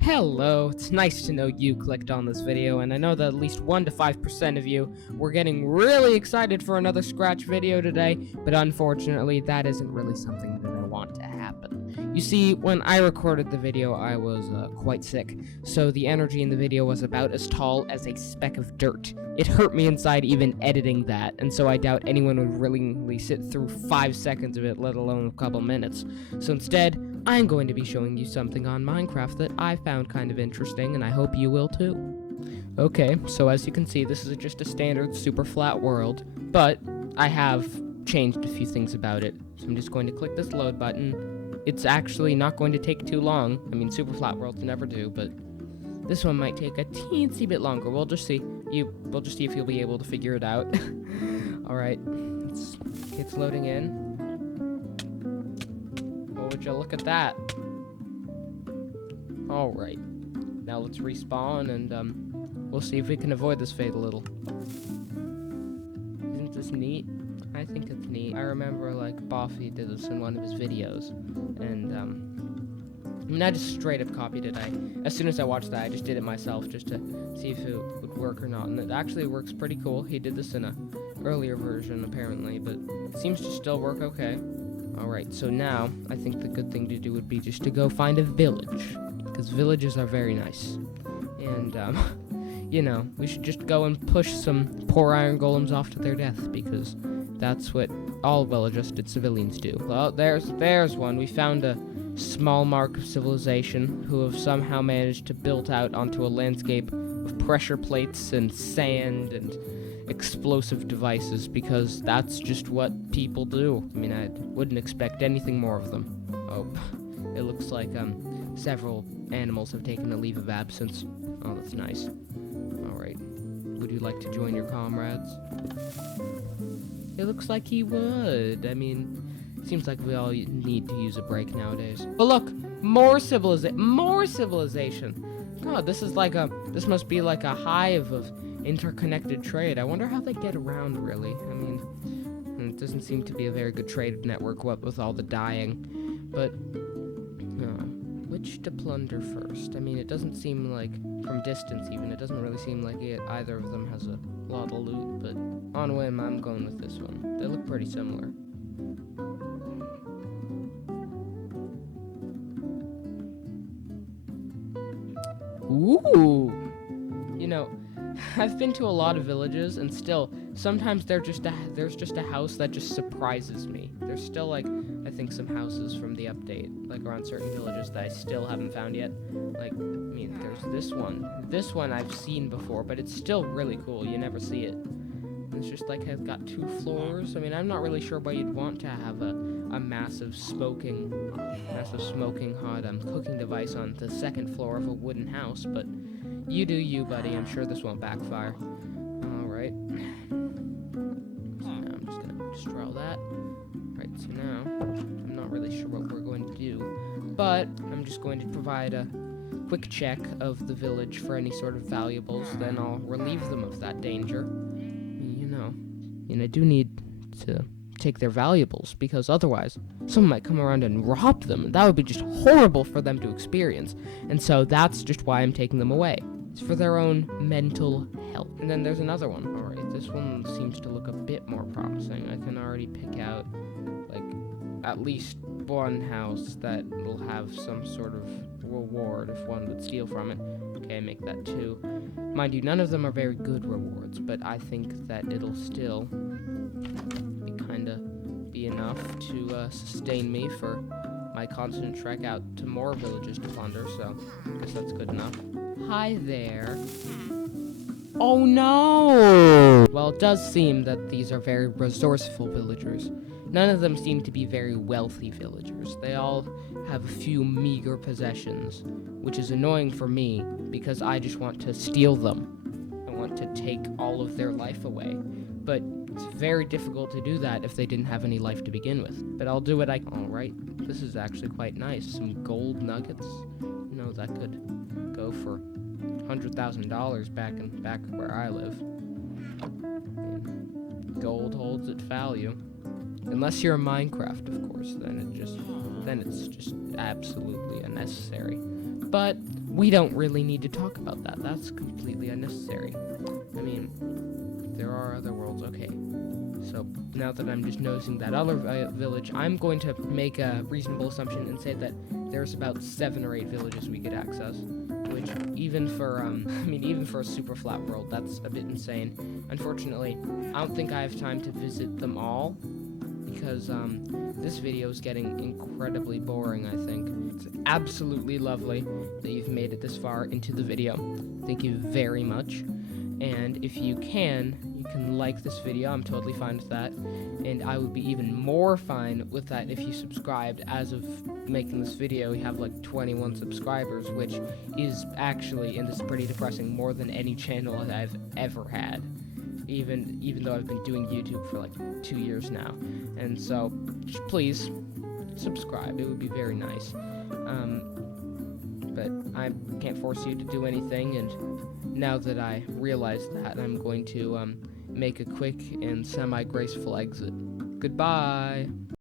Hello, it's nice to know you clicked on this video, and I know that at least 1 to 5% of you were getting really excited for another Scratch video today, but unfortunately that isn't really something that I want to happen. You see, when I recorded the video, I was quite sick, so the energy in the video was about as tall as a speck of dirt. It hurt me inside even editing that, and so I doubt anyone would willingly sit through 5 seconds of it, let alone a couple minutes. So instead, I'm going to be showing you something on Minecraft that I found kind of interesting, and I hope you will too. Okay, so as you can see, this is just a standard super flat world, but I have changed a few things about it. So I'm just going to click this load button. It's actually not going to take too long. I mean, super flat worlds never do, but this one might take a teensy bit longer. We'll just see. We'll just see if you'll be able to figure it out. All right, it's loading in. Would you look at that? Alright. Now let's respawn and we'll see if we can avoid this fate a little. Isn't this neat? I think it's neat. I remember like Boffy did this in one of his videos. And I mean I just straight up copied it. As soon as I watched that I just did it myself just to see if it would work or not. And it actually works pretty cool. He did this in a earlier version apparently, but it seems to still work okay. Alright, so now, I think the good thing to do would be just to go find a village, because villages are very nice, and, you know, we should just go and push some poor iron golems off to their death, because that's what all well-adjusted civilians do. Well, there's one. We found a small mark of civilization who have somehow managed to build out onto a landscape of pressure plates and sand and explosive devices, because that's just what people do. I mean, I wouldn't expect anything more of them. Oh, it looks like several animals have taken a leave of absence. Oh, that's nice. Alright, would you like to join your comrades? It looks like he would. I mean, it seems like we all need to use a break nowadays. But look, more civilization. God, this must be like a hive of interconnected trade. I wonder how they get around, really. I mean, it doesn't seem to be a very good trade network, what with all the dying. But, which to plunder first? I mean, it doesn't seem like, from distance even, it doesn't really seem like either of them has a lot of loot, but on a whim, I'm going with this one. They look pretty similar. Ooh! You know, I've been to a lot of villages, and still, sometimes there's just a house that just surprises me. There's still, like, I think some houses from the update, like, around certain villages that I still haven't found yet. Like, I mean, there's this one. This one I've seen before, but it's still really cool. You never see it. And it's just, like, it's got 2 floors. I mean, I'm not really sure why you'd want to have a massive smoking hot cooking device on the 2nd floor of a wooden house, but you do you, buddy. I'm sure this won't backfire. Alright. So now I'm just gonna destroy all that. Right, so now, I'm not really sure what we're going to do, but I'm just going to provide a quick check of the village for any sort of valuables, then I'll relieve them of that danger. You know, and I do need to take their valuables, because otherwise someone might come around and rob them, and that would be just horrible for them to experience. And so that's just why I'm taking them away. It's for their own mental health. And then there's another one. Alright, this one seems to look a bit more promising. I can already pick out, like, at least one house that will have some sort of reward if one would steal from it. Okay, make that 2. Mind you, none of them are very good rewards, but I think that it'll still be enough to sustain me for my constant trek out to more villages to plunder, so I guess that's good enough. Hi there. Oh no! Well, it does seem that these are very resourceful villagers. None of them seem to be very wealthy villagers. They all have a few meager possessions, which is annoying for me because I just want to steal them. I want to take all of their life away. But it's very difficult to do that if they didn't have any life to begin with. But I'll do what I can. Alright, this is actually quite nice. Some gold nuggets. You know, that could go for $100,000 back where I live. And gold holds its value. Unless you're in Minecraft, of course, then it's just absolutely unnecessary. But we don't really need to talk about that. That's completely unnecessary. I mean, there are other worlds, okay. So now that I'm just noticing that other village, I'm going to make a reasonable assumption and say that there's about 7 or 8 villages we could access, which even for even for a super flat world, that's a bit insane. Unfortunately, I don't think I have time to visit them all because this video is getting incredibly boring, I think. It's absolutely lovely that you've made it this far into the video. Thank you very much. And if you can like this video. I'm totally fine with that. And I would be even more fine with that if you subscribed. As of making this video, we have like 21 subscribers, which is actually, and this is pretty depressing, more than any channel that I've ever had. Even though I've been doing YouTube for like 2 years now. And so, just please, subscribe. It would be very nice. But I can't force you to do anything, and now that I realize that, I'm going to make a quick and semi-graceful exit. Goodbye!